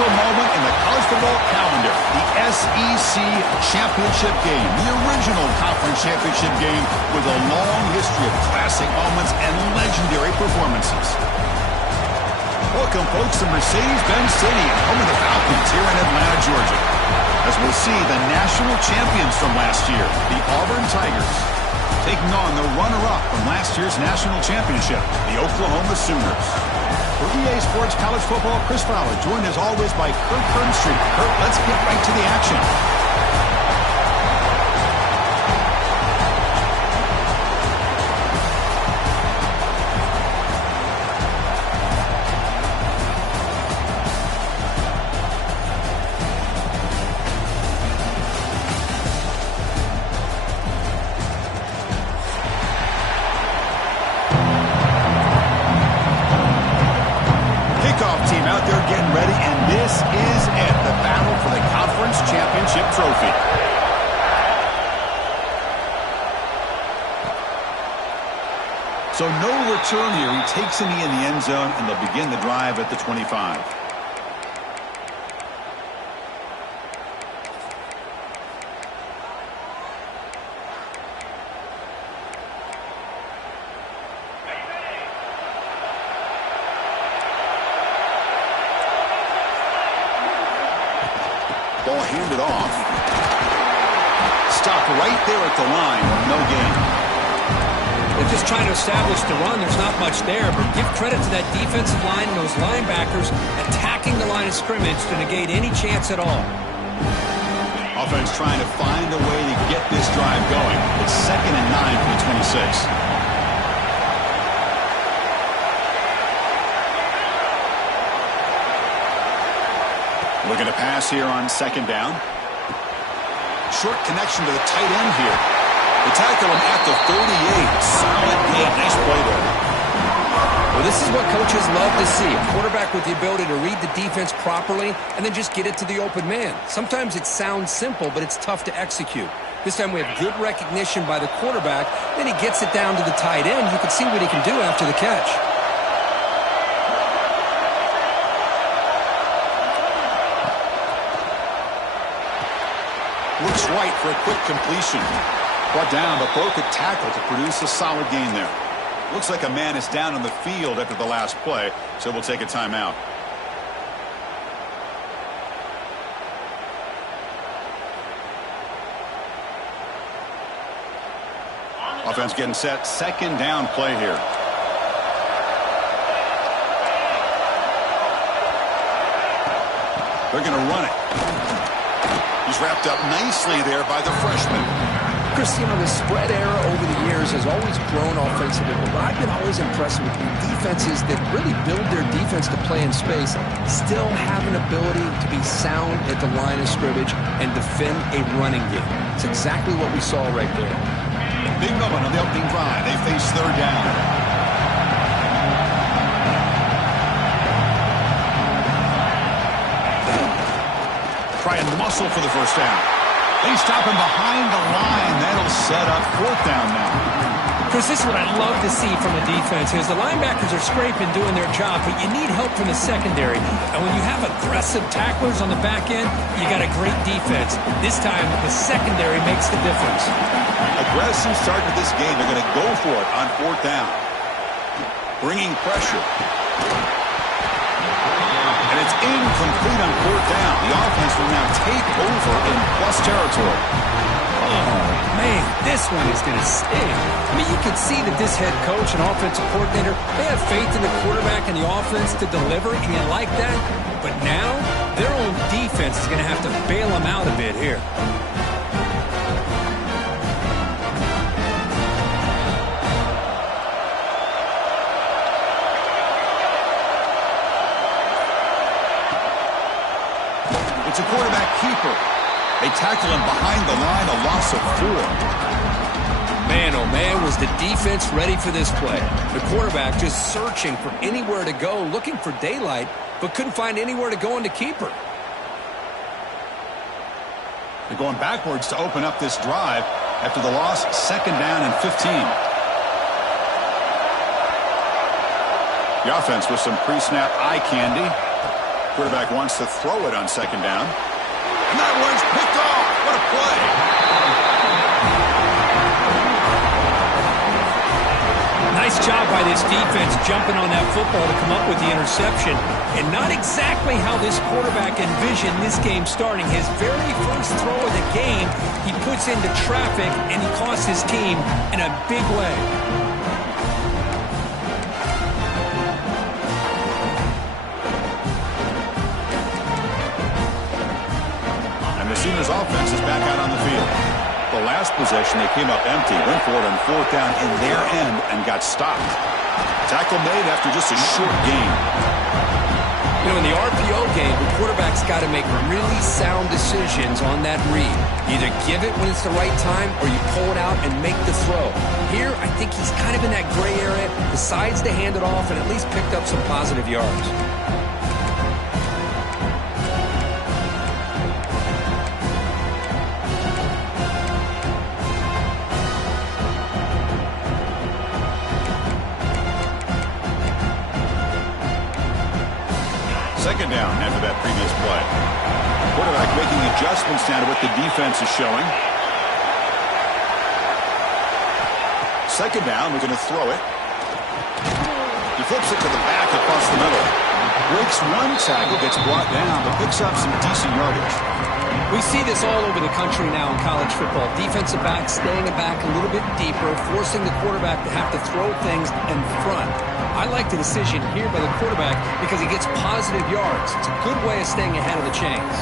special moment in the college football calendar, the SEC Championship game, the original conference championship game with a long history of classic moments and legendary performances. Welcome, folks, to Mercedes-Benz Stadium, home of the Falcons here in Atlanta, Georgia. As we'll see the national champions from last year, the Auburn Tigers, taking on the runner-up from last year's national championship, the Oklahoma Sooners. For EA Sports College Football, Chris Fowler, joined as always by Kirk Herbstreit. Kirk, let's get right to the action. So no return here. He takes a knee in the end zone, and they'll begin the drive at the 25. Ball handed off. Stop right there at the line. No gain. They're just trying to establish the run. There's not much there, but give credit to that defensive line and those linebackers attacking the line of scrimmage to negate any chance at all. Offense trying to find a way to get this drive going. It's 2nd and 9 for the 26. Looking to pass here on 2nd down. Short connection to the tight end here. They tackle him at the 38. Solid gain. Nice play there. Well, this is what coaches love to see. A quarterback with the ability to read the defense properly and then just get it to the open man. Sometimes it sounds simple, but it's tough to execute. This time we have good recognition by the quarterback. Then he gets it down to the tight end. You can see what he can do after the catch. Looks right for a quick completion. Brought down, but broke a tackle to produce a solid gain there. Looks like a man is down on the field after the last play, so we'll take a timeout. Offense getting set. 2nd down play here. They're going to run it. He's wrapped up nicely there by the freshman. Chris, you know, the spread era over the years has always grown offensively, but I've been always impressed with defenses that really build their defense to play in space, still have an ability to be sound at the line of scrimmage and defend a running game. It's exactly what we saw right there. Big moment on the opening drive. They face 3rd down. Try and muscle for the 1st down. They stop him behind the line. That'll set up 4th down now. Chris, this is what I love to see from a defense is the linebackers are scraping, doing their job, but you need help from the secondary. And when you have aggressive tacklers on the back end, you got a great defense. This time, the secondary makes the difference. Aggressive start to this game. They're going to go for it on 4th down. Bringing pressure. And it's incomplete on 4th down. The offense will now take over in plus territory. Oh, man, this one is going to sting. I mean, you can see that this head coach and offensive coordinator, they have faith in the quarterback and the offense to deliver, and you like that. But now, their own defense is going to have to bail them out a bit here. It's a quarterback keeper. They tackle him behind the line, a loss of 4. Man, oh man, was the defense ready for this play. The quarterback just searching for anywhere to go, looking for daylight, but couldn't find anywhere to go in the keeper. They're going backwards to open up this drive after the loss, 2nd down and 15. The offense with some pre-snap eye candy. Quarterback wants to throw it on second down. And that one's picked off. What a play. Nice job by this defense jumping on that football to come up with the interception. And not exactly how this quarterback envisioned this game starting. His very first throw of the game, he puts into traffic, and he costs his team in a big way. And the Sooners offense is back out on the field. The last possession, they came up empty, went for it on fourth down in their end and got stopped. Tackle made after just a short gain. You know, in the RPO game, the quarterback's got to make really sound decisions on that read. Either give it when it's the right time or you pull it out and make the throw. Here, I think he's kind of in that gray area, decides to hand it off and at least picked up some positive yards. Second down after that previous play. Quarterback making adjustments now to what the defense is showing. Second down, we're going to throw it. He flips it to the back across the middle. Breaks one tackle, gets brought down, but picks up some decent yardage. We see this all over the country now in college football. Defensive backs staying back a little bit deeper, forcing the quarterback to have to throw things in front. I like the decision here by the quarterback because he gets positive yards. It's a good way of staying ahead of the chains.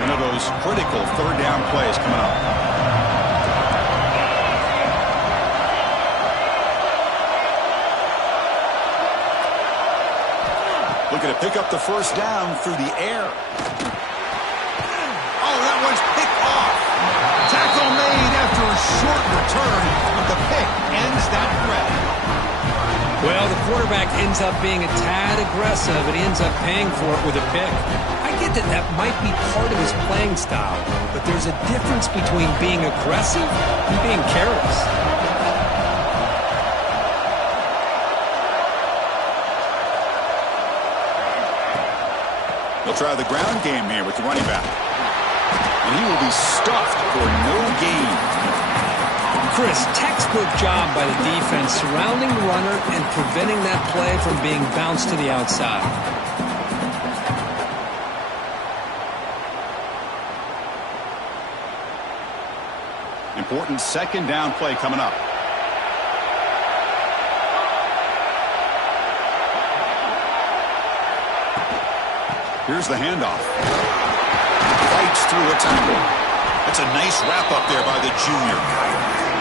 One of those critical third down plays coming up. Looking to pick up the first down through the air. Oh, that one's picked off. Tackle made after a short return, but the pick ends that threat. Well, the quarterback ends up being a tad aggressive, and he ends up paying for it with a pick. I get that that might be part of his playing style, but there's a difference between being aggressive and being careless. They'll try the ground game here with the running back. And he will be stuffed for no gain. Chris, textbook job by the defense surrounding the runner and preventing that play from being bounced to the outside. Important second down play coming up. Here's the handoff. Fights through a tackle. That's a nice wrap up there by the junior.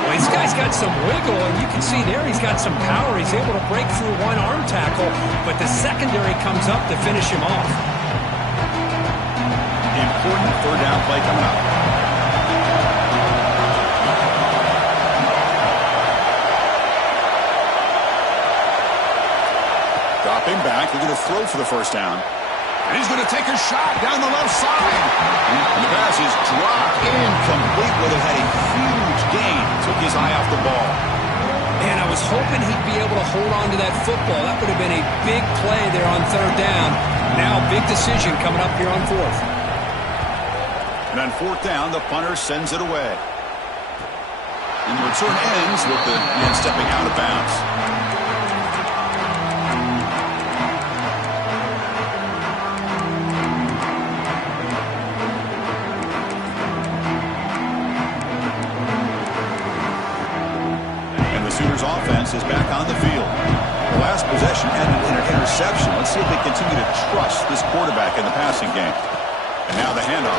Well, this guy's got some wiggle, and you can see there he's got some power. He's able to break through one arm tackle, but the secondary comes up to finish him off. Important third down play coming up. Dropping back, looking to throw for the first down. And he's going to take a shot down the left side. And the pass is dropped incomplete. Would have had a huge gain. Took his eye off the ball. Man, I was hoping he'd be able to hold on to that football. That would have been a big play there on third down. Now, big decision coming up here on fourth. And on fourth down, the punter sends it away. And the return ends with the man stepping out of bounds. Sooners offense is back on the field. The last possession ended in an interception. Let's see if they continue to trust this quarterback in the passing game. And now the handoff.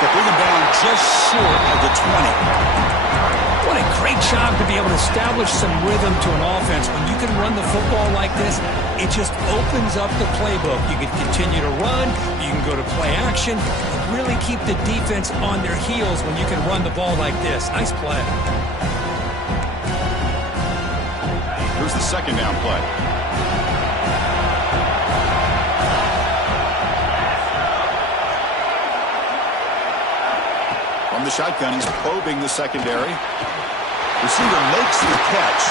They bring him down just short of the 20. What a great job to be able to establish some rhythm to an offense. When you can run the football like this, it just opens up the playbook. You can continue to run. You can go to play action. Really keep the defense on their heels when you can run the ball like this. Nice play. Here's the second down play. From the shotgun, he's probing the secondary. Receiver makes the catch.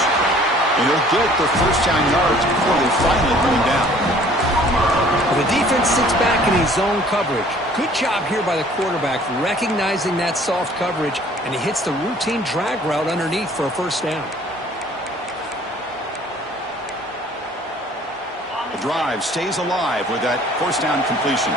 And he'll get the first down yards before they finally bring him down. The defense sits back in his zone coverage. Good job here by the quarterback recognizing that soft coverage, and he hits the routine drag route underneath for a first down. The drive stays alive with that first down completion.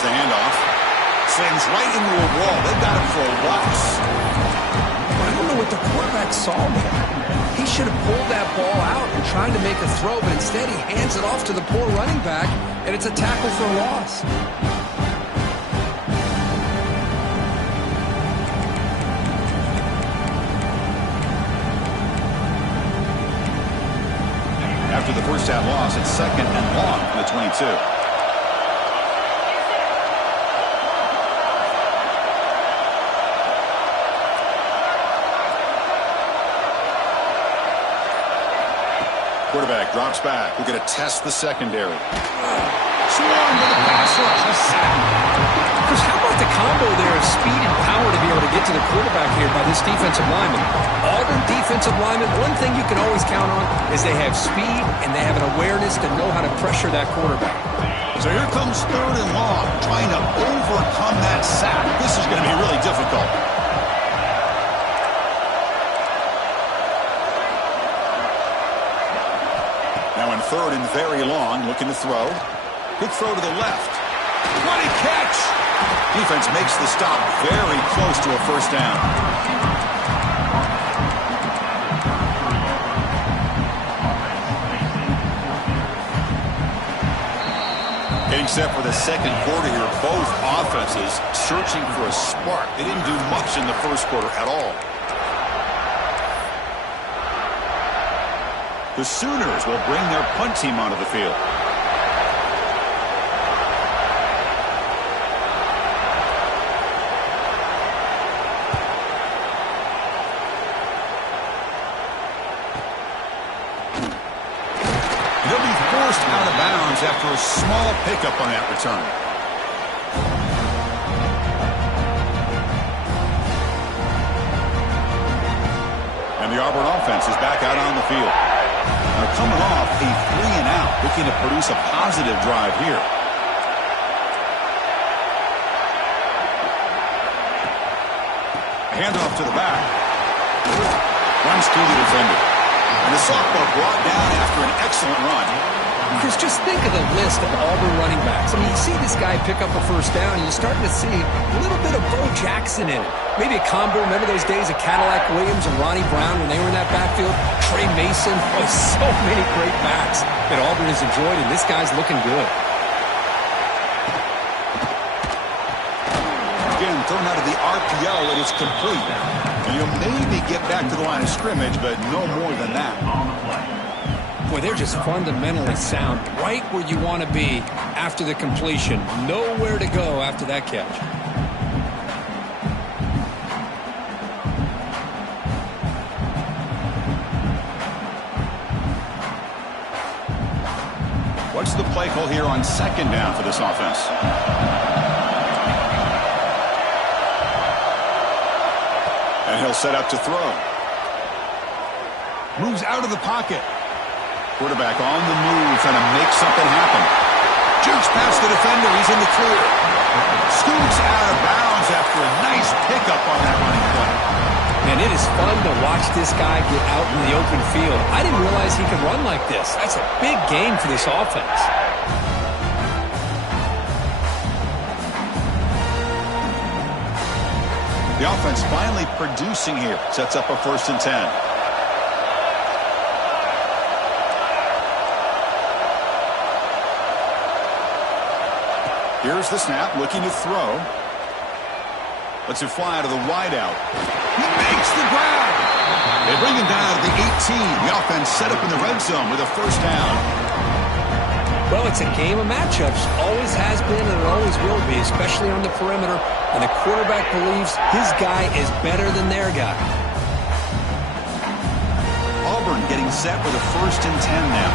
The handoff sends right into a wall. They've got him for a loss. I don't know what the quarterback saw there. He should have pulled that ball out and tried to make a throw, but instead he hands it off to the poor running back, and it's a tackle for a loss. After the first down loss, it's second and long from the 22. Quarterback drops back. We're going to test the secondary. Swarm with the pass rush. A sack. Chris, how about the combo there of speed and power to be able to get to the quarterback here by this defensive lineman? Auburn defensive lineman, one thing you can always count on is they have speed and they have an awareness to know how to pressure that quarterback. So here comes third and long, trying to overcome that sack. This is going to be really difficult. Now in third and very long, looking to throw. Good throw to the left. What a catch! Defense makes the stop very close to a first down. Getting set for the second quarter here. Both offenses searching for a spark. They didn't do much in the first quarter at all. The Sooners will bring their punt team onto the field. He'll be forced out of bounds after a small pickup on that return. And the Auburn offense is back out on the field. They're coming off a 3-and-out, looking to produce a positive drive here. Handoff to the back. Runs through the defender. And the sophomore brought down after an excellent run. Chris, just think of the list of Auburn running backs. I mean, you see this guy pick up a first down, and you're starting to see a little bit of Bo Jackson in it. Maybe a combo. Remember those days of Cadillac Williams and Ronnie Brown when they were in that backfield? Trey Mason. Oh, so many great backs that Auburn has enjoyed, and this guy's looking good. Again, thrown out of the RPO, and it's complete. And you'll maybe get back to the line of scrimmage, but no more than that. Boy, they're just fundamentally sound, right where you want to be after the completion. Nowhere to go after that catch. What's the play call here on second down for this offense? And he'll set up to throw. Moves out of the pocket. Quarterback on the move, trying to make something happen. Jukes past the defender. He's in the clear. Scoots out of bounds after a nice pickup on that running play. And it is fun to watch this guy get out in the open field. I didn't realize he could run like this. That's a big game for this offense. The offense finally producing here. Sets up a 1st and 10. Here's the snap, looking to throw. Lets it fly out of the wideout. He makes the grab. They bring him down to the 18. The offense set up in the red zone with a first down. Well, it's a game of matchups. Always has been and it always will be, especially on the perimeter. And the quarterback believes his guy is better than their guy. Auburn getting getting set for the 1st and 10 now.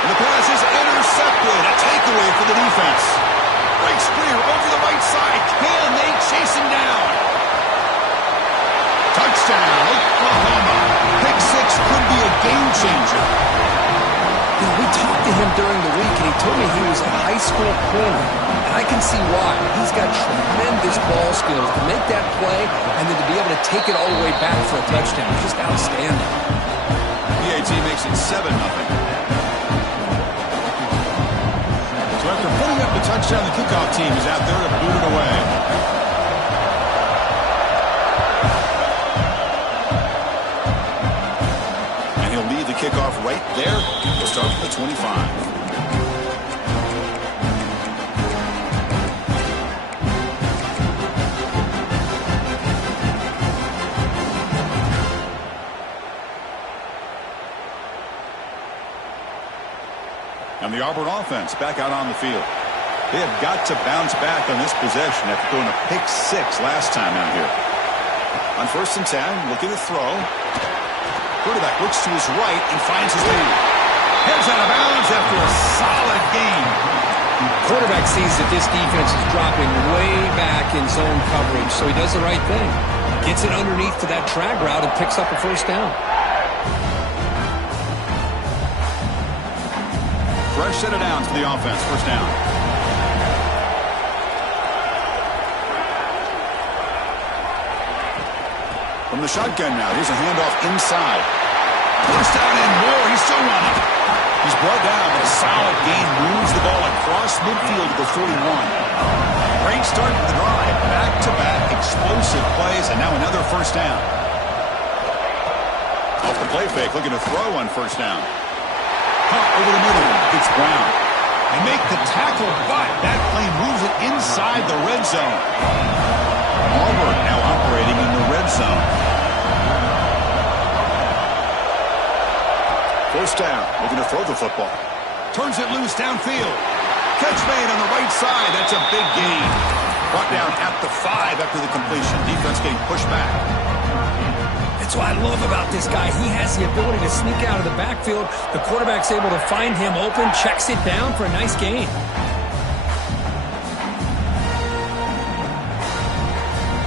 And the pass is intercepted. A takeaway for the defense. Breaks clear over the right side. Can they chase him down? Touchdown, Oklahoma. Pick 6 could be a game changer. You know, we talked to him during the week, and he told me he was a high school corner. And I can see why. He's got tremendous ball skills to make that play and then to be able to take it all the way back for a touchdown. Just outstanding. PAT makes it 7-0. So after putting up the touchdown, the kickoff team is out there to boot it away. And he'll lead the kickoff right there. He'll start from the 25. And the Auburn offense back out on the field. They have got to bounce back on this possession after throwing a pick 6 last time out here. On 1st and 10, looking to throw. Quarterback looks to his right and finds his lead. Heads out of bounds after a solid gain. Quarterback sees that this defense is dropping way back in zone coverage, so he does the right thing. Gets it underneath to that drag route and picks up a 1st down. Fresh set of downs for the offense. 1st down. From the shotgun now. Here's a handoff inside. 1st down and more. He's still running. He's brought down, but a solid gain moves the ball across midfield to the 41. Great start to the drive. Back-to-back explosive plays, and now another 1st down. Off the play fake, looking to throw on 1st down. Caught over the middle. It's Brown. They make the tackle, but that play moves it inside the red zone. Auburn now operating in the red zone. 1st down. Looking to throw the football. Turns it loose downfield. Catch made on the right side. That's a big gain. Brought down at the 5 after the completion. Defense getting pushed back. That's what I love about this guy. He has the ability to sneak out of the backfield. The quarterback's able to find him open, checks it down for a nice gain.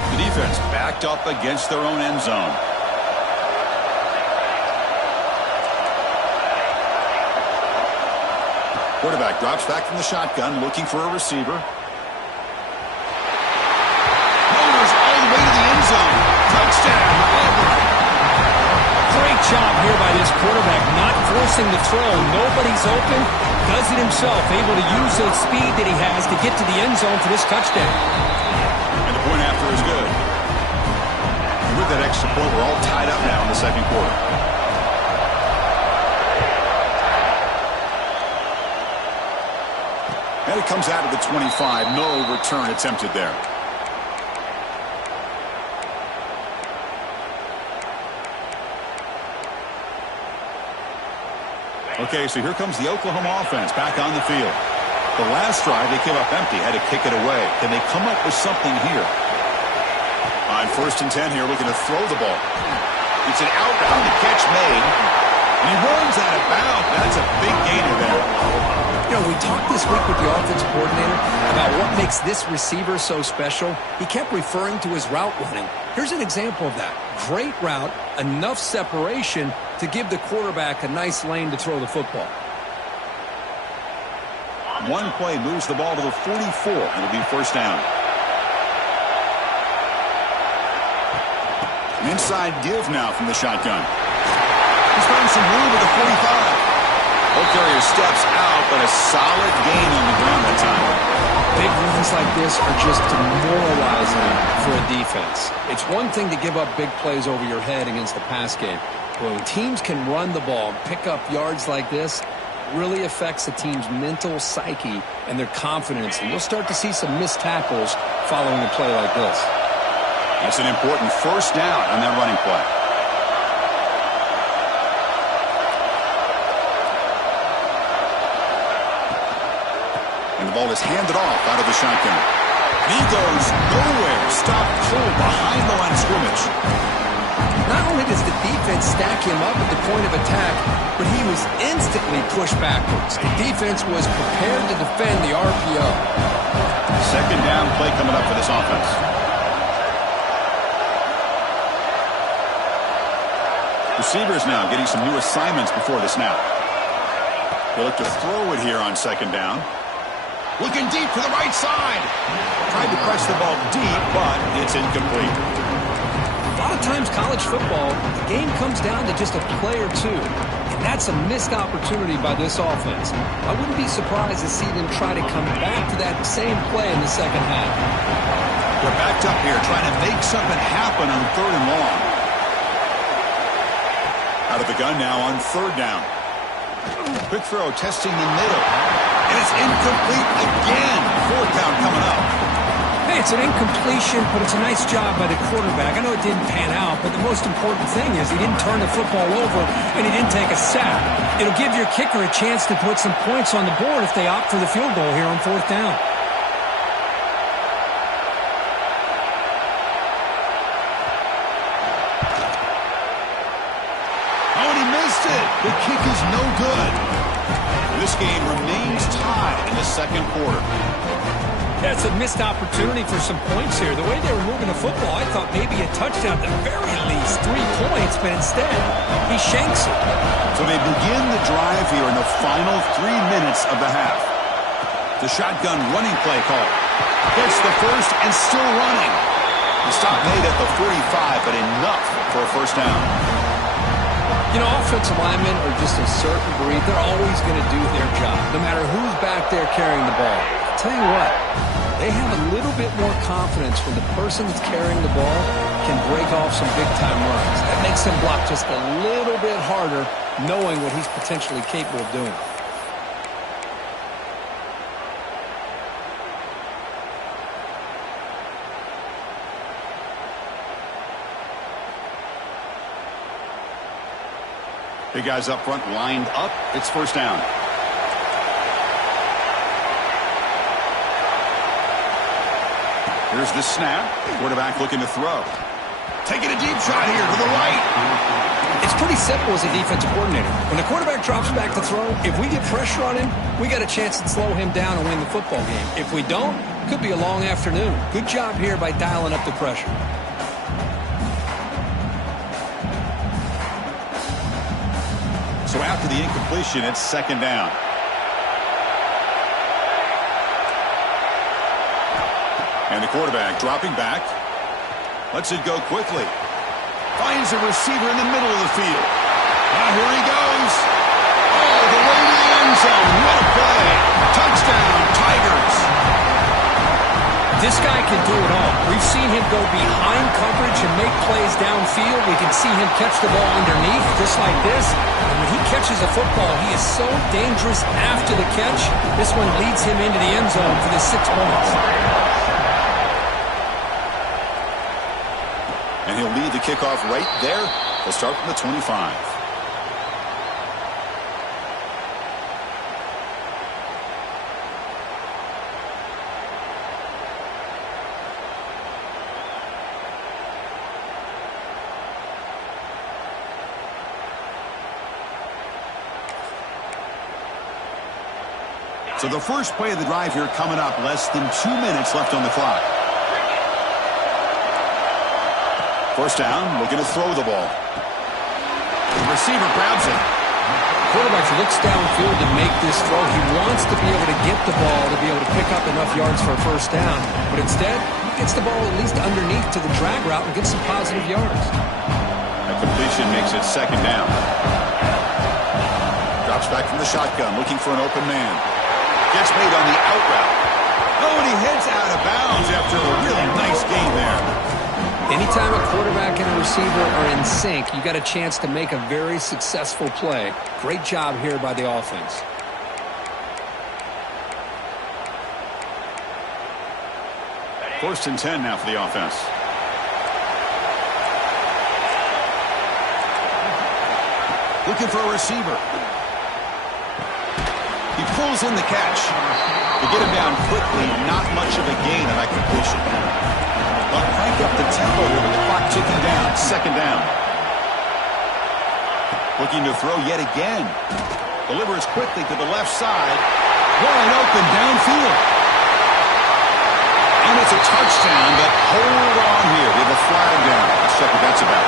The defense backed up against their own end zone. Quarterback drops back from the shotgun, looking for a receiver. Motors all the way to the end zone. Touchdown, Auburn. Great job here by this quarterback, not forcing the throw. Nobody's open. Does it himself, able to use the speed that he has to get to the end zone for this touchdown. And the point after is good. And with that extra point, we're all tied up now in the 2nd quarter. And it comes out of the 25. No return attempted there. Okay, so here comes the Oklahoma offense back on the field. The last drive, they came up empty, had to kick it away. Can they come up with something here? On 1st and 10 here, looking to throw the ball. It's an outbound, the catch made. And he runs out of bounds. That's a big gainer there. You know, we talked this week with the offensive coordinator about what makes this receiver so special. He kept referring to his route running. Here's an example of that. Great route, enough separation to give the quarterback a nice lane to throw the football. One play moves the ball to the 44, and it'll be 1st down. An inside give now from the shotgun. He's found some room at the 45. Ball carrier steps out, but a solid gain on the ground that time. Big runs like this are just demoralizing for a defense. It's one thing to give up big plays over your head against the pass game. But when teams can run the ball and pick up yards like this, it really affects the team's mental psyche and their confidence. And you'll start to see some missed tackles following a play like this. That's an important 1st down on that running play. And the ball is handed off out of the shotgun. He goes nowhere. Stopped cold behind the line of scrimmage. Not only does the defense stack him up at the point of attack, but he was instantly pushed backwards. The defense was prepared to defend the RPO. Second down play coming up for this offense. Receivers now getting some new assignments before the snap. They look to throw it here on second down. Looking deep to the right side. Tried to press the ball deep, but it's incomplete. A lot of times college football, the game comes down to just a play or two. And that's a missed opportunity by this offense. I wouldn't be surprised to see them try to come back to that same play in the second half. They're backed up here trying to make something happen on third and long. Out of the gun now on third down. Quick throw testing the middle. And it's incomplete again. Fourth down coming up. Hey, it's an incompletion, but it's a nice job by the quarterback. I know it didn't pan out, but the most important thing is he didn't turn the football over and he didn't take a sack. It'll give your kicker a chance to put some points on the board if they opt for the field goal here on fourth down. Oh, and he missed it. The kick is no good. This game remains tied in the second quarter. That's a missed opportunity for some points here. The way they were moving the football, I thought maybe a touchdown at the very least, 3 points, but instead, he shanks it. So they begin the drive here in the final 3 minutes of the half. The shotgun running play call. Gets the first and still running. The stop made at the 45, but enough for a first down. You know, offensive linemen are just a certain breed. They're always going to do their job, no matter who's back there carrying the ball. I'll tell you what, they have a little bit more confidence when the person that's carrying the ball can break off some big-time runs. That makes them block just a little bit harder, knowing what he's potentially capable of doing. Big guys up front lined up. It's first down. Here's the snap. Quarterback looking to throw. Taking a deep shot here to the right. It's pretty simple as a defensive coordinator. When the quarterback drops back to throw, if we get pressure on him, we got a chance to slow him down and win the football game. If we don't, it could be a long afternoon. Good job here by dialing up the pressure. So after the incompletion, it's second down. And the quarterback dropping back. Lets it go quickly. Finds a receiver in the middle of the field. Now here he goes. Oh, the way to the end zone. What a play. Touchdown, Tigers. This guy can do it all. We've seen him go behind coverage and make plays downfield. We can see him catch the ball underneath, just like this. And when he catches a football, he is so dangerous after the catch. This one leads him into the end zone for the 6 points. And he'll lead the kickoff right there. They'll start from the 25. So the first play of the drive here coming up. Less than 2 minutes left on the clock. First down, looking to throw the ball. The receiver grabs it. Quarterback looks downfield to make this throw. He wants to be able to get the ball to be able to pick up enough yards for a first down. But instead, he gets the ball at least underneath to the drag route and gets some positive yards. A completion makes it second down. Drops back from the shotgun, looking for an open man. Gets made on the out route. Oh, and he heads out of bounds after a really nice gain there. Anytime a quarterback and a receiver are in sync, you got a chance to make a very successful play. Great job here by the offense. First and 10 now for the offense. Looking for a receiver. He pulls in the catch. They get him down quickly, not much of a gain on that completion. They'll crank up the tempo here with the clock ticking down. Second down. Looking to throw yet again. Delivers quickly to the left side. Wide open downfield. And it's a touchdown, but hold on here. We have a flag down. Let's check what that's about.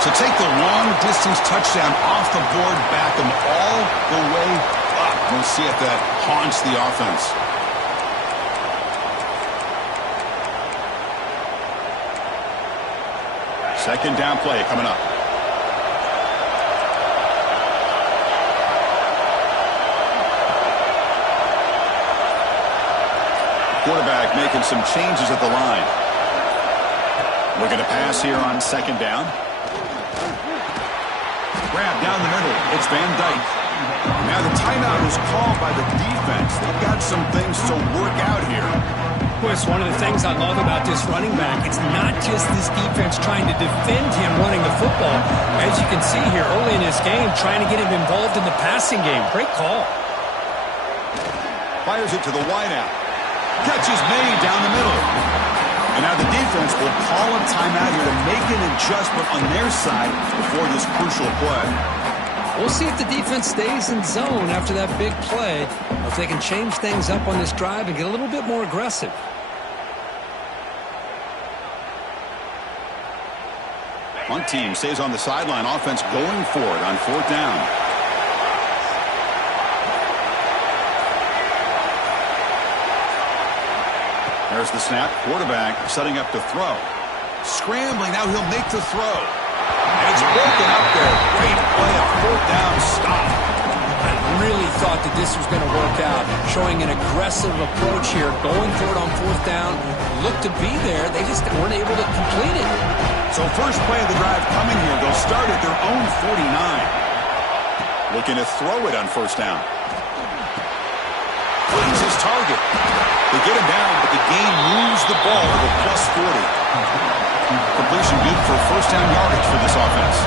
So take the long-distance touchdown off the board, back them all the way up. We'll see if that haunts the offense. Second down play coming up. Quarterback making some changes at the line. Looking to pass here on second down. Grab down the middle. It's Van Dyke. Now the timeout is called by the defense. They've got some things to work out here. Well, it's one of the things I love about this running back. It's not just this defense trying to defend him running the football. As you can see here early in this game, trying to get him involved in the passing game. Great call. Fires it to the wideout. Catch is made down the middle. And now the defense will call a timeout here to make an adjustment on their side before this crucial play. We'll see if the defense stays in zone after that big play, or if they can change things up on this drive and get a little bit more aggressive. Punt team stays on the sideline. Offense going for it on fourth down. There's the snap. Quarterback setting up to throw. Scrambling. Now he'll make the throw. And it's broken up there. Great play. A fourth down stop. I really thought that this was going to work out. Showing an aggressive approach here. Going for it on fourth down. Looked to be there. They just weren't able to complete it. So first play of the drive coming here. They'll start at their own 49. Looking to throw it on first down. Finds his target. They get him down, but the game moves the ball to the plus 40. Completion good for first down yardage for this offense.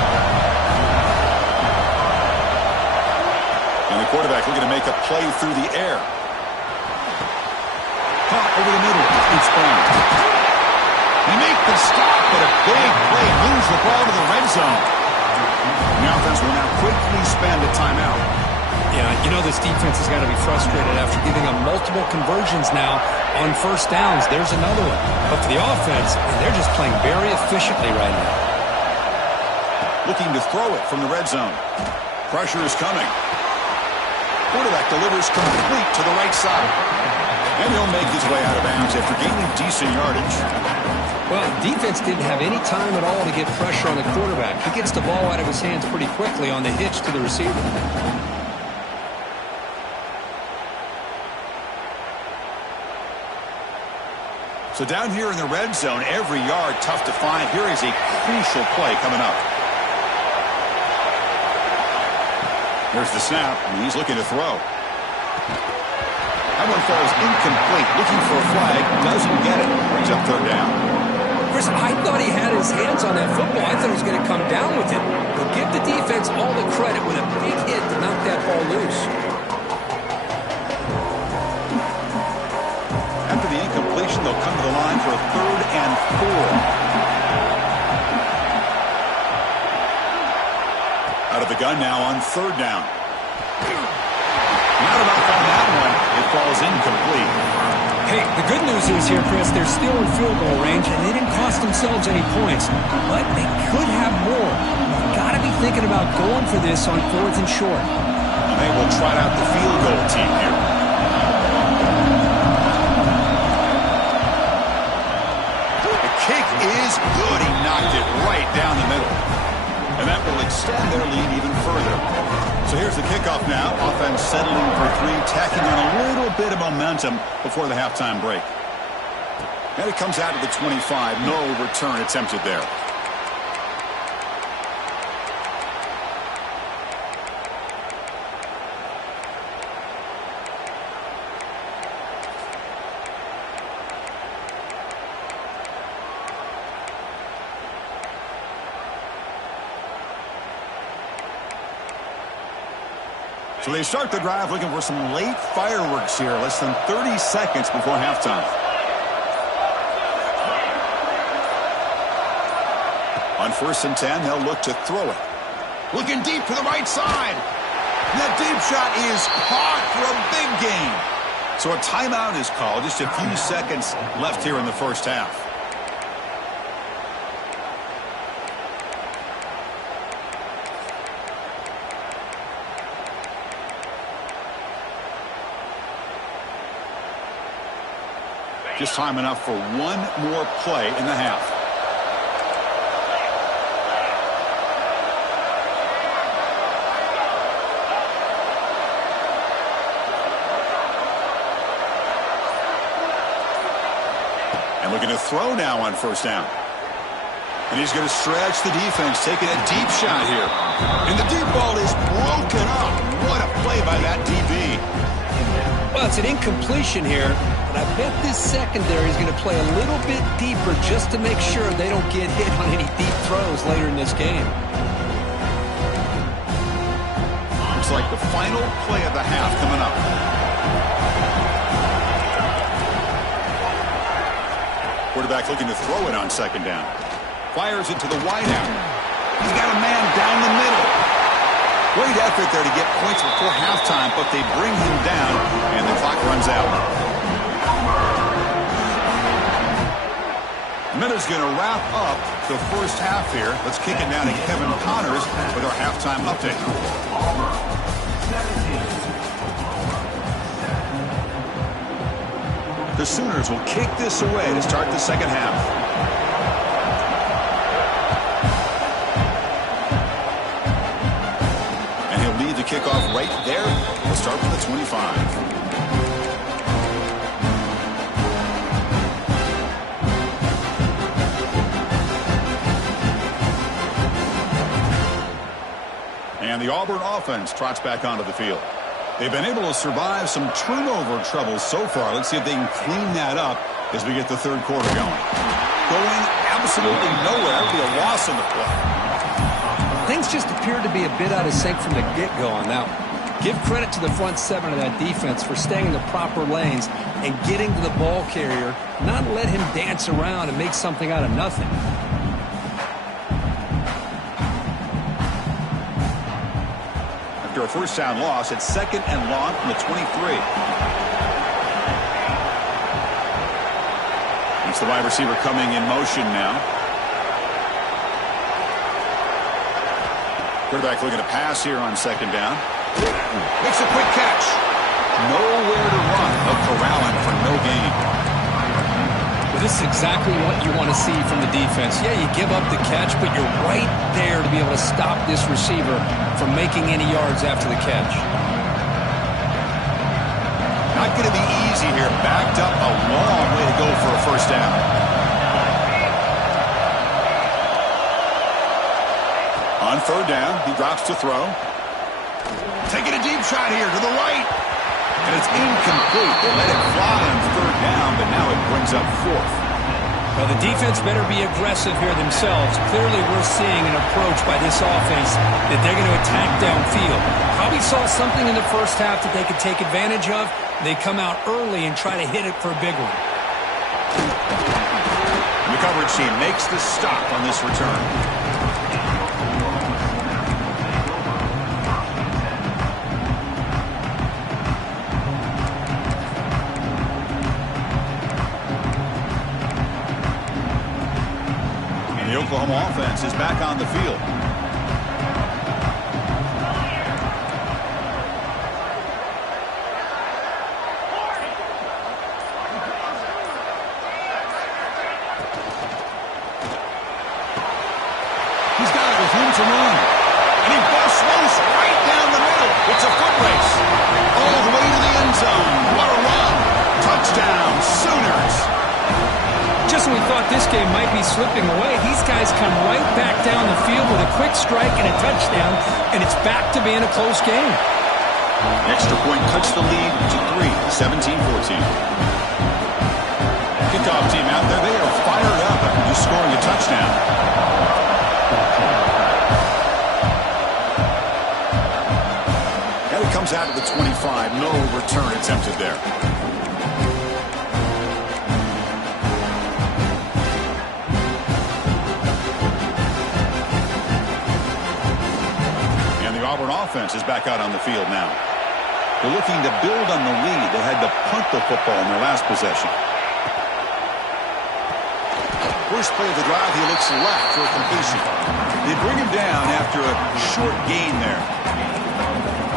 And the quarterback looking to make a play through the air. Caught over the middle. It's gone. They make the stop, but a big play moves the ball to the red zone. The offense will now quickly spend a timeout. Yeah, you know this defense has got to be frustrated after giving them multiple conversions now on first downs. There's another one. But for the offense, they're just playing very efficiently right now. Looking to throw it from the red zone. Pressure is coming. Quarterback delivers complete to the right side. And he'll make his way out of bounds after gaining decent yardage. Well, defense didn't have any time at all to get pressure on the quarterback. He gets the ball out of his hands pretty quickly on the hitch to the receiver. So down here in the red zone, every yard tough to find. Here is a crucial play coming up. Here's the snap, and he's looking to throw. That one falls incomplete. Looking for a flag. Doesn't get it. Brings up third down. Chris, I thought he had his hands on that football. I thought he was going to come down with it. But give the defense all the credit with a big hit to knock that ball loose. After the incompletion, they'll come to the line for a 3rd and 4. Out of the gun now on 3rd down. Not enough on that one. It falls incomplete. Hey, the good news is here, Chris, they're still in field goal range, and they didn't cost themselves any points. But they could have more. You've got to be thinking about going for this on 4th and short. And they will trot out the field goal team here. The kick is good. He knocked it right down the middle. And that will extend their lead even further. So here's the kickoff now. Offense settling for 3, tacking on a little bit of momentum before the halftime break. And it comes out to the 25. No return attempted there. So they start the drive looking for some late fireworks here, less than 30 seconds before halftime. On 1st and 10, they'll look to throw it. Looking deep to the right side. And that deep shot is caught for a big gain. So a timeout is called. Just a few seconds left here in the first half. Just time enough for one more play in the half. And looking to throw now on 1st down. And he's going to stretch the defense, taking a deep shot here. And the deep ball is broken up. What a play by that DB. Well, it's an incompletion here, but I bet this secondary is going to play a little bit deeper just to make sure they don't get hit on any deep throws later in this game. Looks like the final play of the half coming up. Quarterback looking to throw it on 2nd down. Fires it to the wideout. He's got a man down the middle. Great effort there to get points before halftime, but they bring him down, and the clock runs out. Minutes going to wrap up the first half here. Let's kick it down to Kevin Connors with our halftime update. The Sooners will kick this away to start the second half. Kickoff right there. We'll start from the 25. And the Auburn offense trots back onto the field. They've been able to survive some turnover troubles so far. Let's see if they can clean that up as we get the third quarter going. Going absolutely nowhere. It'll be a loss on the play. Things just appeared to be a bit out of sync from the get-go on that one. Give credit to the front 7 of that defense for staying in the proper lanes and getting to the ball carrier, not let him dance around and make something out of nothing. After a 1st down loss, it's 2nd and long from the 23. It's the wide receiver coming in motion now. Quarterback looking to pass here on 2nd down. Makes a quick catch. Nowhere to run, but corralling for no gain. Well, this is exactly what you want to see from the defense. Yeah, you give up the catch, but you're right there to be able to stop this receiver from making any yards after the catch. Not going to be easy here. Backed up a long way to go for a 1st down. On 3rd down, he drops to throw. Taking a deep shot here to the right. And it's incomplete. They let it fly on 3rd down, but now it brings up 4th. Well, the defense better be aggressive here themselves. Clearly, we're seeing an approach by this offense that they're going to attack downfield. Probably saw something in the first half that they could take advantage of. They come out early and try to hit it for a big one. And the coverage team makes the stop on this return. The Oklahoma offense is back on the field. He's got it with room to run. And he busts loose right down the middle. It's a foot race. All the way to the end zone. What a run. Touchdown, Sooners. Just when we thought this game might be slipping away, these guys come right back down the field with a quick strike and a touchdown, and it's back to being a close game. Extra point cuts the lead to 3, 17-14. Kickoff team out there, they are fired up after just scoring a touchdown. And it comes out of the 25. No return attempted there. And the Auburn offense is back out on the field now. They're looking to build on the lead. They had to punt the football in their last possession. First play of the drive, he looks left for a completion. They bring him down after a short gain there.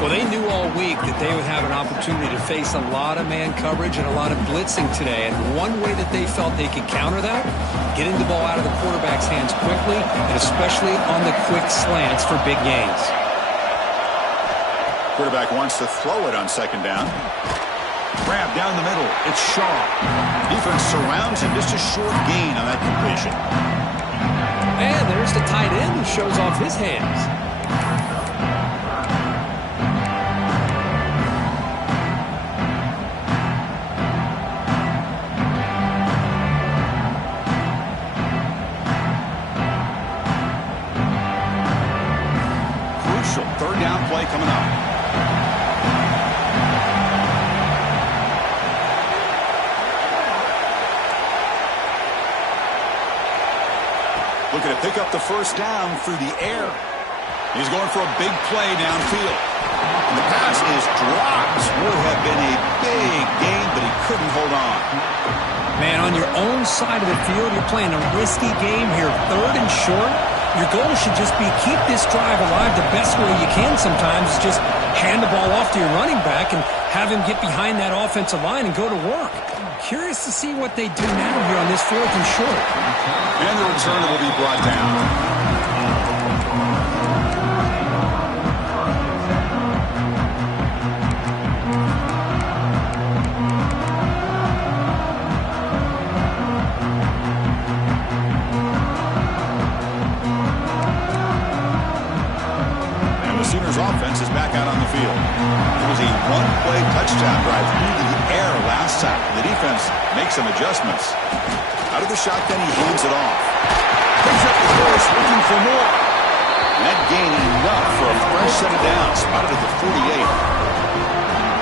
Well, they knew all week that they would have an opportunity to face a lot of man coverage and a lot of blitzing today. And one way that they felt they could counter that, getting the ball out of the quarterback's hands quickly, and especially on the quick slants for big gains. Quarterback wants to throw it on second down. Grab down the middle. It's Shaw. Defense surrounds him. Just a short gain on that completion. And there's the tight end who shows off his hands. Crucial third down play coming up. Looking to pick up the first down through the air. He's going for a big play downfield. And the pass is dropped. Would have been a big gain, but he couldn't hold on. Man, on your own side of the field, you're playing a risky game here. Third and short. Your goal should just be keep this drive alive the best way you can sometimes is just hand the ball off to your running back and have him get behind that offensive line and go to work. Curious to see what they do now here on this fourth and short. And the return will be brought down. Offense is back out on the field. It was a one-play touchdown drive through the air last time. The defense makes some adjustments. Out of the shotgun, he hands it off. Picks up the course, looking for more. And that gain enough for a fresh set of downs. Spotted at the 48.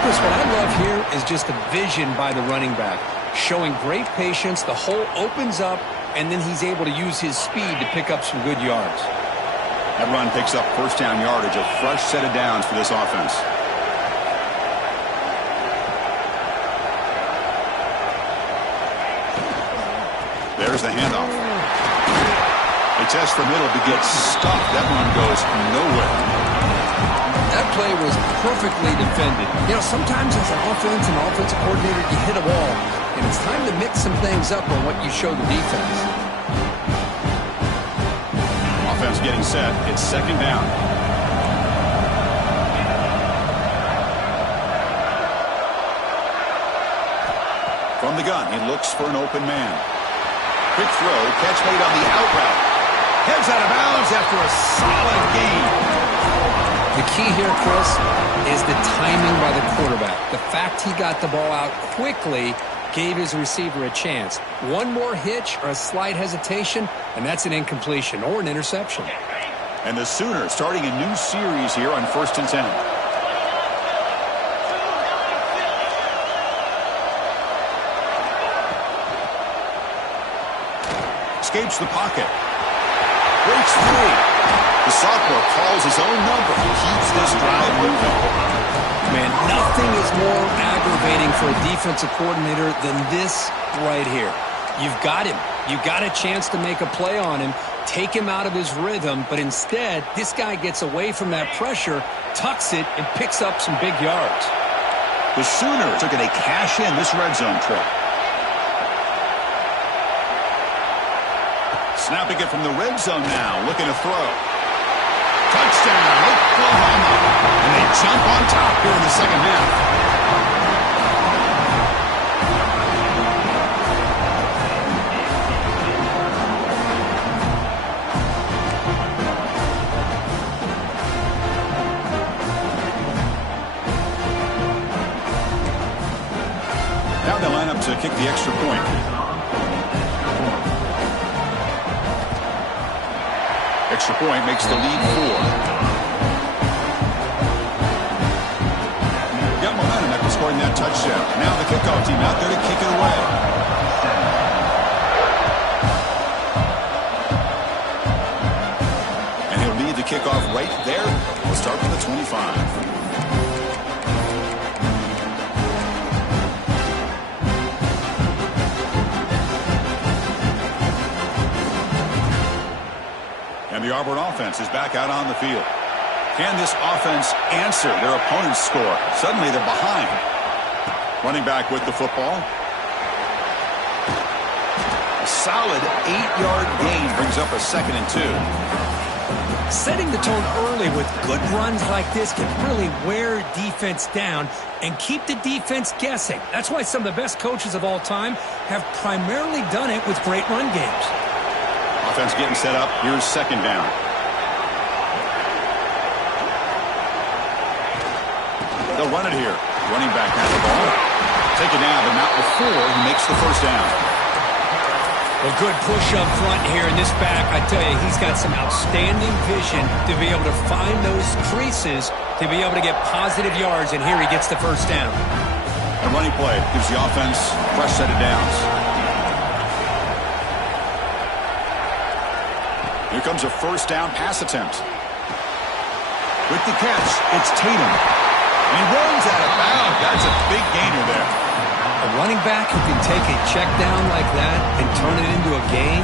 Chris, what I love here is just the vision by the running back. Showing great patience, the hole opens up, and then he's able to use his speed to pick up some good yards. That run picks up first down yardage, a fresh set of downs for this offense. There's the handoff. They test the middle to get stuffed. That one goes nowhere. That play was perfectly defended. You know, sometimes as an offensive coordinator, you hit a wall, and it's time to mix some things up on what you show the defense. Offense getting set. It's second down. From the gun, he looks for an open man. Quick throw, catch made on the out route. Heads out of bounds after a solid gain. The key here, Chris, is the timing by the quarterback. The fact he got the ball out quickly gave his receiver a chance. One more hitch or a slight hesitation, and that's an incompletion or an interception. And the Sooners starting a new series here on 1st and 10. Escapes the pocket. Breaks free. The sophomore calls his own number. Keeps this drive moving. Man, nothing is more aggravating for a defensive coordinator than this right here. You've got him. You've got a chance to make a play on him, take him out of his rhythm, but instead, this guy gets away from that pressure, tucks it, and picks up some big yards. The Sooners are going to cash in this red zone trip. Snapping it from the red zone now, looking to throw. Touchdown, Oklahoma. And they jump on top here in the second half. Now they line up to kick the extra point. Extra point makes the lead 4. scoring that touchdown. Now the kickoff team out there to kick it away. And he'll lead the kickoff right there. We'll start from the 25. And the Auburn offense is back out on the field. Can this offense answer their opponent's score? Suddenly they're behind. Running back with the football. A solid 8-yard gain brings up a 2nd and 2. Setting the tone early with good runs like this can really wear defense down and keep the defense guessing. That's why some of the best coaches of all time have primarily done it with great run games. Offense getting set up. Here's 2nd down. They'll run it here. Running back has the ball. Take it down, but not before he makes the 1st down. A good push up front here in this back. I tell you, he's got some outstanding vision to be able to find those creases to be able to get positive yards, and here he gets the 1st down. A running play gives the offense a fresh set of downs. Here comes a 1st down pass attempt. With the catch, it's Tatum. And he runs out of bounds. That's a big gainer there. A running back who can take a check down like that and turn it into a gain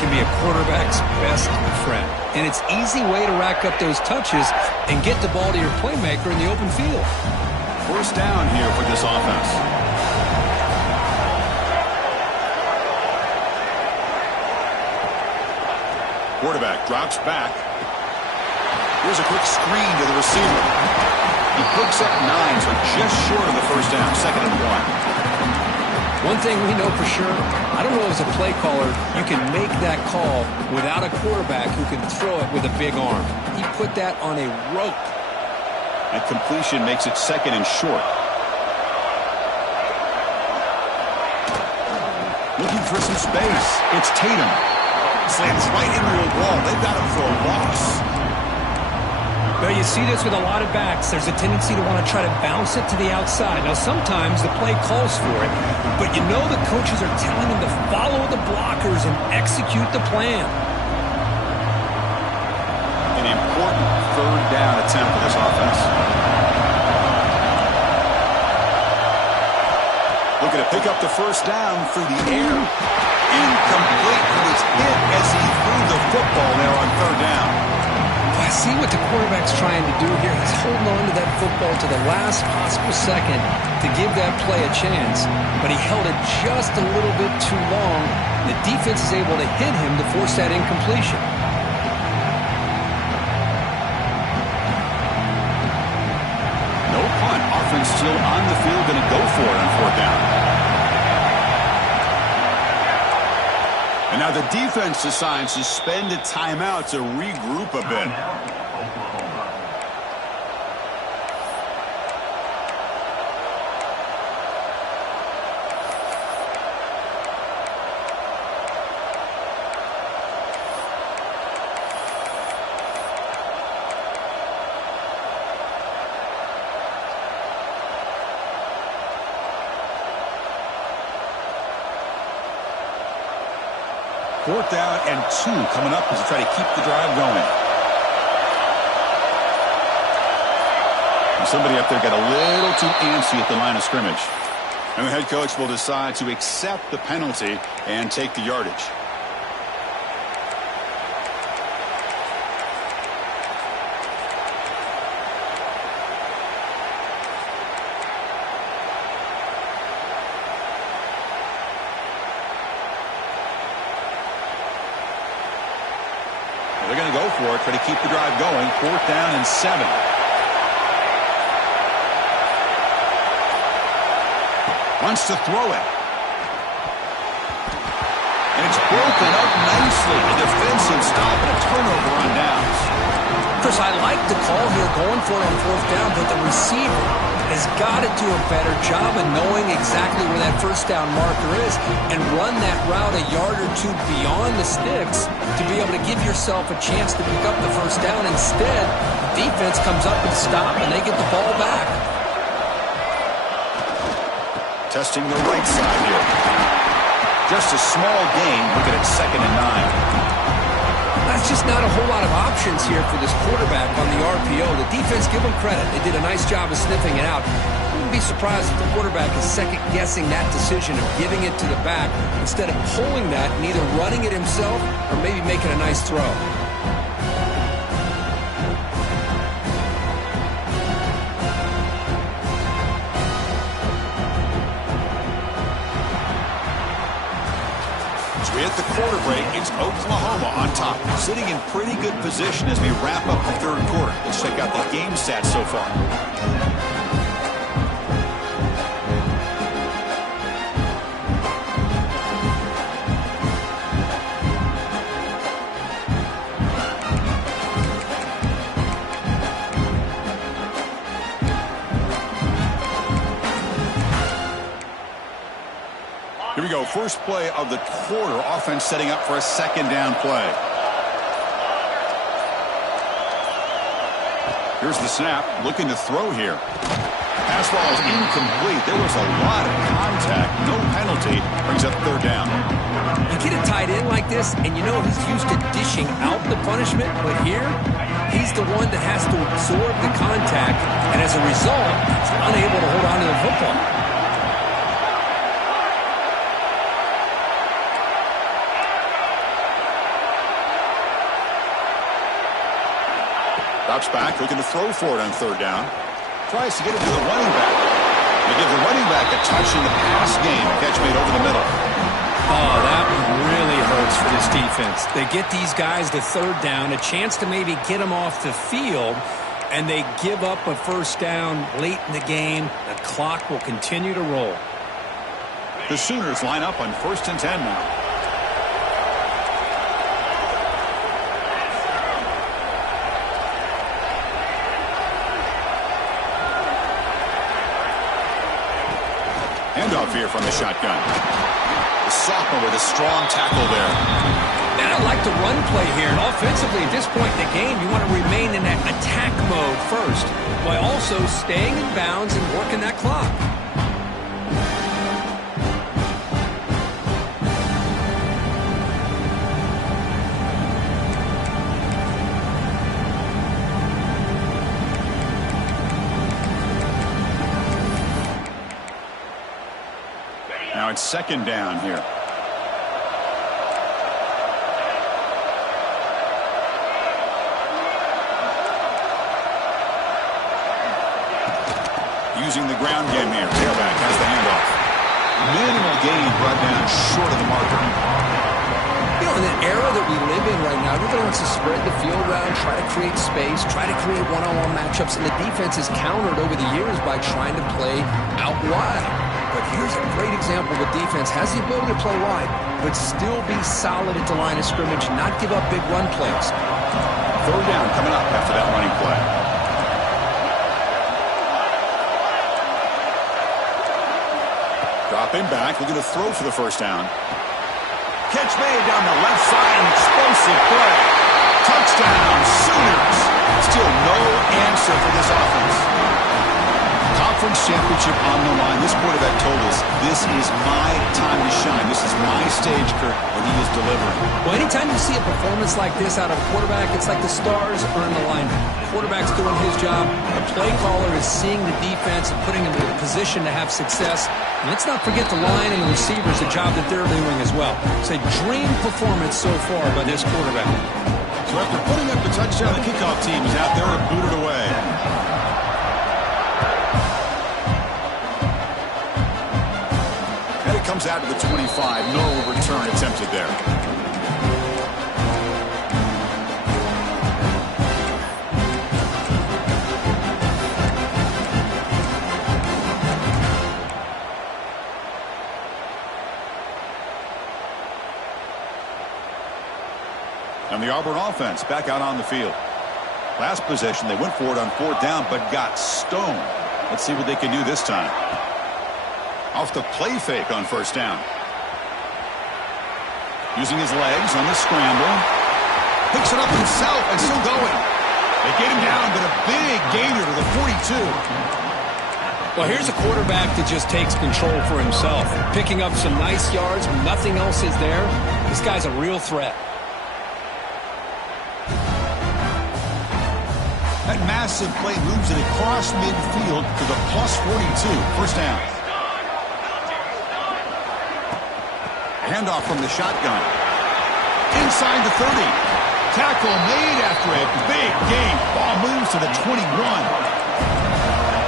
can be a quarterback's best friend. And it's an easy way to rack up those touches and get the ball to your playmaker in the open field. 1st down here for this offense. Quarterback drops back. Here's a quick screen to the receiver. He picks up 9, so just short of the 1st down, 2nd and 1. One thing we know for sure, I don't know as a play caller, you can make that call without a quarterback who can throw it with a big arm. He put that on a rope. And completion makes it 2nd and short. Looking for some space. It's Tatum. Slants right into a wall. They've got him for a loss. Well, you see this with a lot of backs. There's a tendency to want to try to bounce it to the outside. Now, sometimes the play calls for it, but you know the coaches are telling them to follow the blockers and execute the plan. An important 3rd down attempt for this offense. Looking to pick up the 1st down through the air. Incomplete. He was hit as he threw the football there on 3rd down. I see what the quarterback's trying to do here. He's holding on to that football to the last possible second to give that play a chance, but he held it just a little bit too long. The defense is able to hit him to force that incompletion. No punt. Offense still on the field, going to go for it on 4th down. And now the defense decides to spend a timeout to regroup a bit. Fourth down and 2 coming up as they try to keep the drive going. And somebody up there got a little too antsy at the line of scrimmage. And the head coach will decide to accept the penalty and take the yardage. They're going to go for it, try to keep the drive going. 4th down and 7. Wants to throw it. And it's broken up nicely. A defensive stop and a turnover on downs. Chris, I like the call here going for it on 4th down, but the receiver has got to do a better job of knowing exactly where that 1st down marker is and run that route a yard or 2 beyond the sticks to be able to give yourself a chance to pick up the 1st down. Instead, defense comes up and stop, and they get the ball back. Testing the right side here. Just a small gain. Looking at 2nd and 9. That's just not a whole lot of options here for this quarterback on the RPO. The defense, give them credit. They did a nice job of sniffing it out. I wouldn't be surprised if the quarterback is second-guessing that decision of giving it to the back instead of pulling that and either running it himself or maybe making a nice throw. We hit the quarter break. It's Oklahoma on top, sitting in pretty good position as we wrap up the 3rd quarter. Let's check out the game stats so far. Here we go. First play of the quarter. Offense setting up for a 2nd down play. Here's the snap. Looking to throw here. Pass ball is incomplete. There was a lot of contact. No penalty. Brings up 3rd down. You get a tight end like this, and you know he's used to dishing out the punishment, but here, he's the one that has to absorb the contact, and as a result, he's unable to hold on to the football. Drops back, looking to throw for it on 3rd down. Tries to get it to the running back. They give the running back a touch in the pass game. Catch made over the middle. Oh, that really hurts for this defense. They get these guys to 3rd down, a chance to maybe get them off the field, and they give up a 1st down late in the game. The clock will continue to roll. The Sooners line up on 1st and 10 now. Handoff here from the shotgun. The sophomore with a strong tackle there. Man, I like the run play here. And offensively, at this point in the game, you want to remain in that attack mode first, while also staying in bounds and working that clock. Now it's 2nd down here. Using the ground game here. Tailback has the handoff. Minimal gain brought down short of the marker. You know, in the era that we live in right now, everybody wants to spread the field around, try to create space, try to create one-on-one matchups, and the defense is countered over the years by trying to play out wide. But here's a great example. The defense has the ability to play wide, but still be solid at the line of scrimmage, not give up big run plays. 3rd down coming up after that running play. Dropping back, looking to throw for the 1st down. Catch made down the left side, an explosive play. Touchdown, Sooners. Still no answer for this offense. Conference championship on the line. This quarterback told us, this is my time to shine. This is my stage, Kurt, and he is delivering. Well, anytime you see a performance like this out of a quarterback, it's like the stars are in alignment. The quarterback's doing his job. The play caller is seeing the defense and putting him in a position to have success. And let's not forget the line and the receivers, the job that they're doing as well. It's a dream performance so far by this quarterback. So after putting up the touchdown, the kickoff team is out there and booted away. And it comes out to the 25. No return attempted there. And the Auburn offense back out on the field. Last possession, they went for it on 4th down, but got stoned. Let's see what they can do this time. Off the play fake on 1st down. Using his legs on the scramble. Picks it up himself and still going. They get him down, but a big gainer to the 42. Well, here's a quarterback that just takes control for himself, picking up some nice yards when nothing else is there. This guy's a real threat. That massive play moves it across midfield to the plus 42. First down. Handoff from the shotgun. Inside the 30. Tackle made after a big gain. Ball moves to the 21.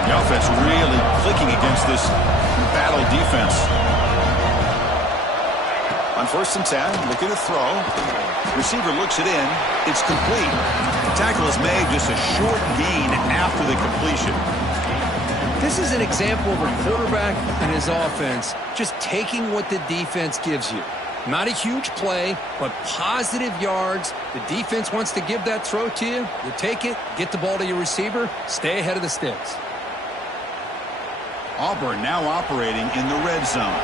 The offense really clicking against this battle defense. On 1st and 10, looking to throw. Receiver looks it in. It's complete. Tackle is made, just a short gain after the completion. This is an example of a quarterback and his offense just taking what the defense gives you. Not a huge play, but positive yards. The defense wants to give that throw to you. You take it, get the ball to your receiver, stay ahead of the sticks. Auburn now operating in the red zone.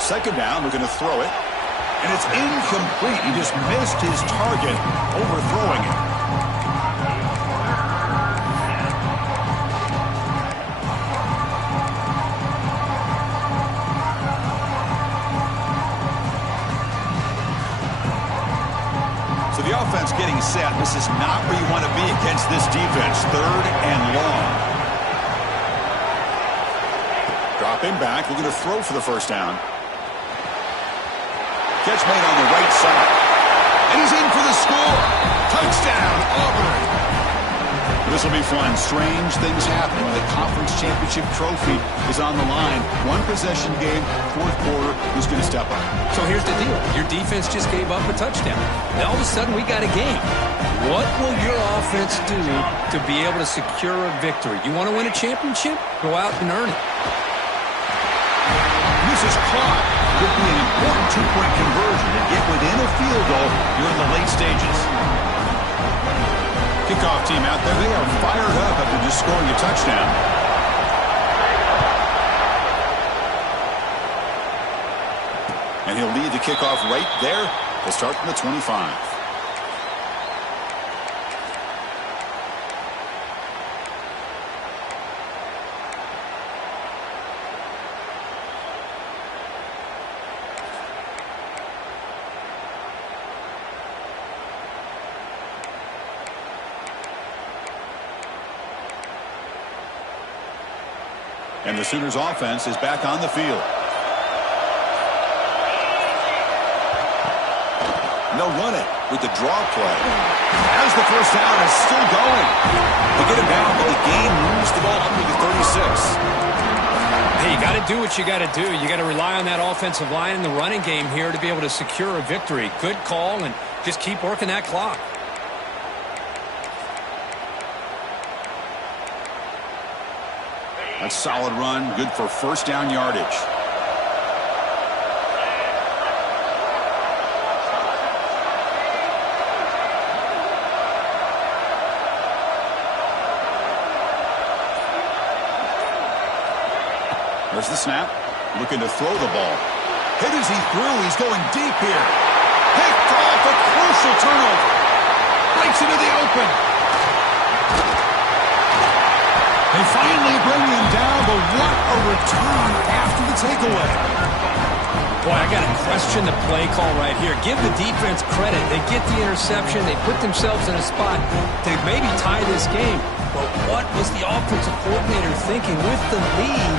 Second down, we're going to throw it. And it's incomplete. He just missed his target, overthrowing it. So the offense getting set. This is not where you want to be against this defense. 3rd and long. Dropping back, looking to throw for the first down. Catch made on the right side. And he's in for the score. Touchdown, Auburn. This will be fun. Strange things happen when the conference championship trophy is on the line. One possession game, 4th quarter, who's going to step up? So here's the deal. Your defense just gave up a touchdown. Now all of a sudden we got a game. What will your offense do to be able to secure a victory? You want to win a championship? Go out and earn it. This is caught. Could be an important 2-point conversion to get within a field goal here in the late stages. Kickoff team out there, they are fired up after just scoring a touchdown. And he'll lead the kickoff right there. He'll start from the 25. And the Sooners offense is back on the field. No running with the draw play. As the first down is still going. They get it down, but the gain moves the ball up to the 36. Hey, you got to do what you got to do. You got to rely on that offensive line in the running game here to be able to secure a victory. Good call, and just keep working that clock. A solid run, good for first down yardage. There's the snap. Looking to throw the ball. Hit as he threw. He's going deep here. Picked off, a crucial turnover. Breaks into the open. They finally bring him down, but what a return after the takeaway. Boy, I got to question the play call right here. Give the defense credit. They get the interception. They put themselves in a spot to maybe tie this game. But what was the offensive coordinator thinking with the lead,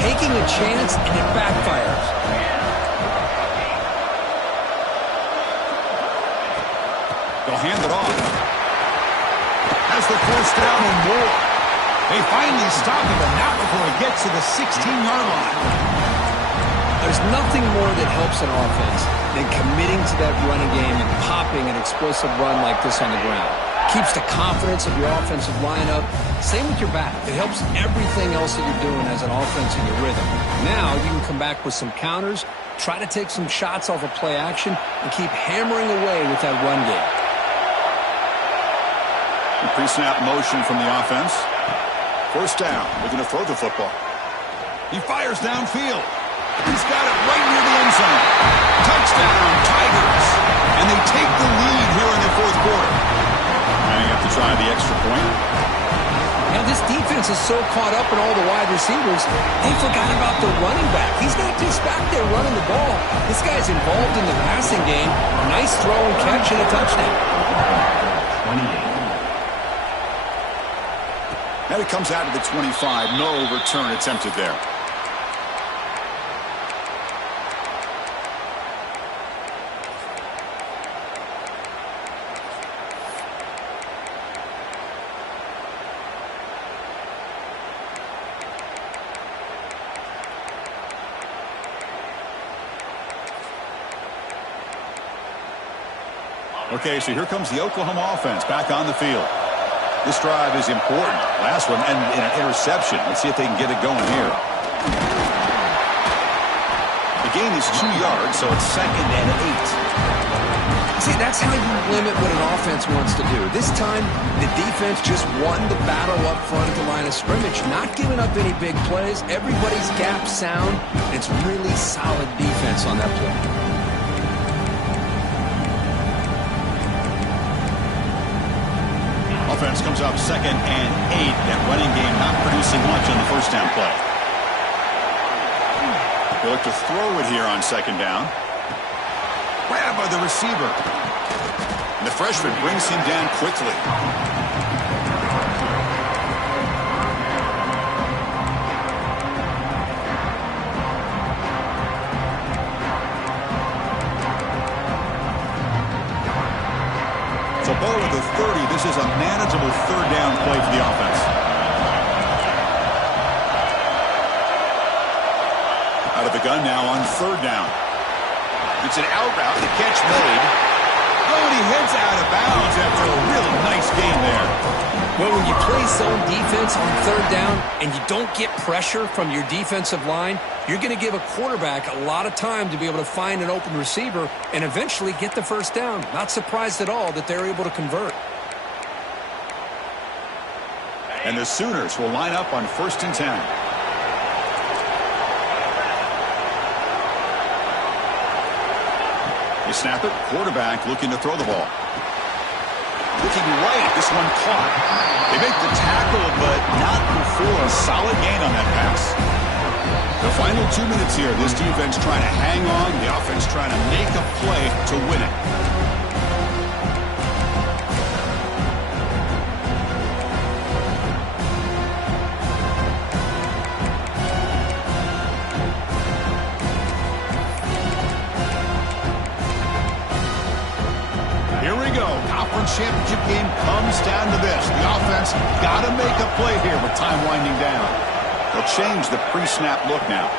taking a chance, and it backfires? They'll hand it off. Has the first down and more. They finally stop him, but not before he gets to the 16-yard line. There's nothing more that helps an offense than committing to that running game and popping an explosive run like this on the ground. Keeps the confidence of your offensive lineup. Same with your back. It helps everything else that you're doing as an offense in your rhythm. Now you can come back with some counters, try to take some shots off of play action, and keep hammering away with that run game. Pre-snap motion from the offense. First down. Looking to throw the football. He fires downfield. He's got it right near the end zone. Touchdown, Tigers. And they take the lead here in the 4th quarter. is so caught up in all the wide receivers, they forgot about the running back. He's not just back there running the ball. This guy's involved in the passing game. A nice throw and catch and a touchdown. 28. And it comes out to the 25. No return attempted there. Okay, so here comes the Oklahoma offense back on the field. This drive is important. Last one and an interception. Let's see if they can get it going here. The gain is 2 yards, so it's 2nd and 8. See, that's how you limit what an offense wants to do. This time, the defense just won the battle up front at the line of scrimmage, not giving up any big plays. Everybody's gap sound. It's really solid defense on that play. Offense comes up 2nd and 8. That running game not producing much on the first down play. They look to throw it here on 2nd down. Grab by the receiver. And the freshman brings him down quickly. So ball at the 30. This is a manageable 3rd down play for the offense. Out of the gun now on 3rd down. It's an out route. The catch made. Oh, and he heads out of bounds after a really nice gain there. Well, when you play zone defense on 3rd down and you don't get pressure from your defensive line, you're going to give a quarterback a lot of time to be able to find an open receiver and eventually get the 1st down. Not surprised at all that they're able to convert. And the Sooners will line up on 1st and 10. They snap it. Quarterback looking to throw the ball. Looking right. This one caught. They make the tackle, but not before a solid gain on that pass. The final 2 minutes here. This defense trying to hang on. The offense trying to make a play to win it. Championship game comes down to this. The offense got to make a play here with time winding down. They'll change the pre-snap look now.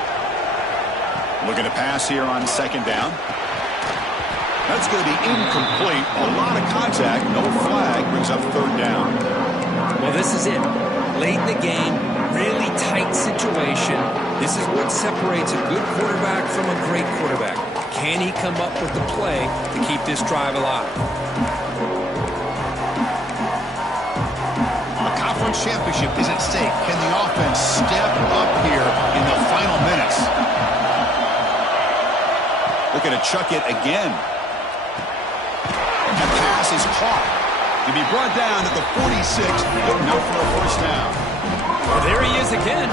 Looking to pass here on 2nd down. That's going to be incomplete. A lot of contact. No flag. Brings up 3rd down. Well, this is it. Late in the game, really tight situation. This is what separates a good quarterback from a great quarterback. Can he come up with the play to keep this drive alive? Championship is at stake. Can the offense step up here in the final minutes? Looking to chuck it again. And the pass is caught. To be brought down at the 46, good enough for a 1st down. Well, there he is again.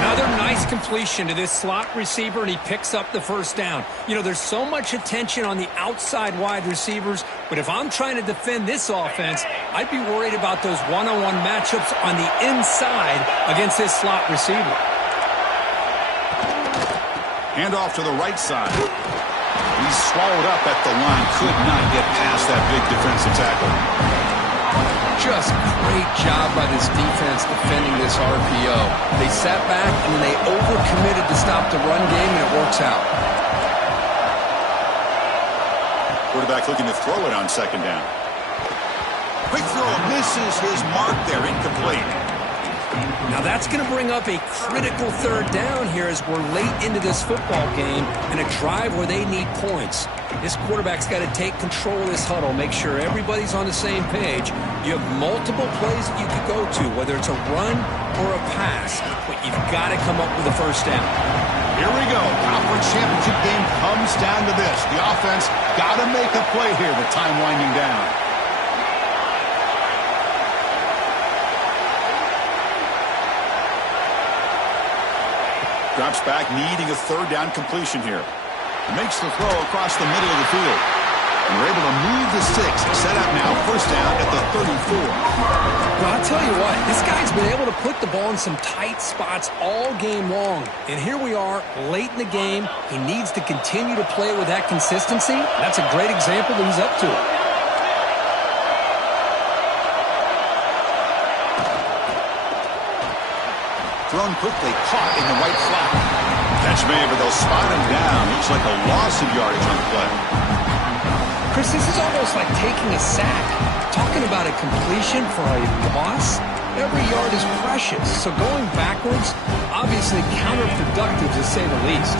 Another nice completion to this slot receiver, and he picks up the 1st down. You know, there's so much attention on the outside wide receivers, but if I'm trying to defend this offense, I'd be worried about those one-on-one matchups on the inside against this slot receiver. Hand off to the right side. He's swallowed up at the line. Could not get past that big defensive tackle. Just great job by this defense defending this RPO. They sat back and they overcommitted to stop the run game, and it works out. Quarterback looking to throw it on 2nd down. Quick throw misses his mark there, incomplete. Now that's going to bring up a critical 3rd down here as we're late into this football game and a drive where they need points. This quarterback's got to take control of this huddle, make sure everybody's on the same page. You have multiple plays that you could go to, whether it's a run or a pass, but you've got to come up with a 1st down. Here we go. Conference championship game comes down to this. The offense got to make a play here with time winding down. Drops back, needing a third down completion here. Makes the throw across the middle of the field. And we're able to move the sticks. Set up now, first down at the 34. Well, I'll tell you what, this guy's been able to put the ball in some tight spots all game long. And here we are, late in the game. He needs to continue to play with that consistency. That's a great example that he's up to it. Thrown quickly, caught in the right flat. Catch made, but they'll spot him down. Looks like a loss of yardage on the play. Chris, this is almost like taking a sack. Talking about a completion for a loss, every yard is precious. So going backwards, obviously counterproductive to say the least.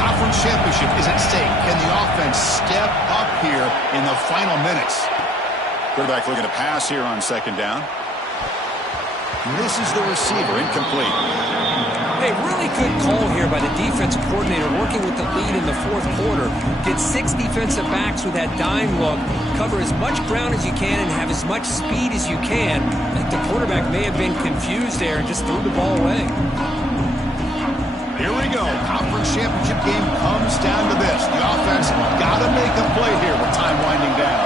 Conference championship is at stake. Can the offense step up here in the final minutes? Quarterback looking to pass here on second down. Misses the receiver, incomplete. Hey, really good call here by the defensive coordinator working with the lead in the fourth quarter. Get 6 defensive backs with that dime look. Cover as much ground as you can and have as much speed as you can. I think the quarterback may have been confused there and just threw the ball away. Here we go. Conference championship game comes down to this. The offense got to make a play here with time winding down.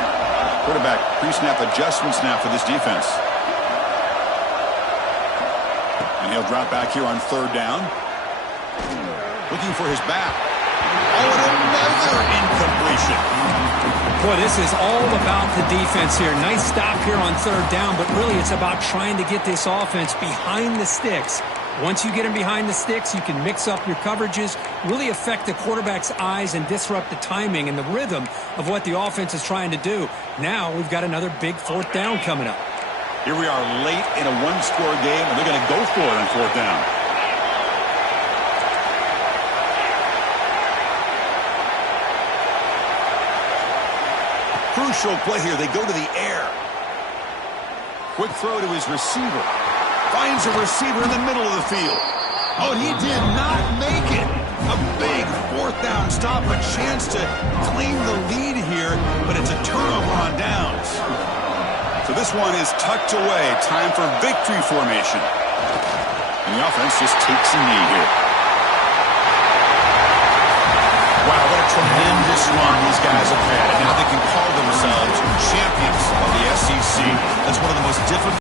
Quarterback pre-snap adjustments now for this defense. And he'll drop back here on third down. Looking for his back. Oh, and another incompletion. Boy, this is all about the defense here. Nice stop here on third down, but really it's about trying to get this offense behind the sticks. Once you get them behind the sticks, you can mix up your coverages, really affect the quarterback's eyes and disrupt the timing and the rhythm of what the offense is trying to do. Now we've got another big fourth down coming up. Here we are late in a one-score game, and they're going to go for it on fourth down. Crucial play here. They go to the air. Quick throw to his receiver. Finds a receiver in the middle of the field. Oh, and he did not make it. A big fourth down stop, a chance to claim the lead here, but it's a turnover on downs. So this one is tucked away. Time for victory formation. And the offense just takes a knee here. Wow, what a tremendous run these guys have had. And now they can call themselves champions of the SEC. That's one of the most difficult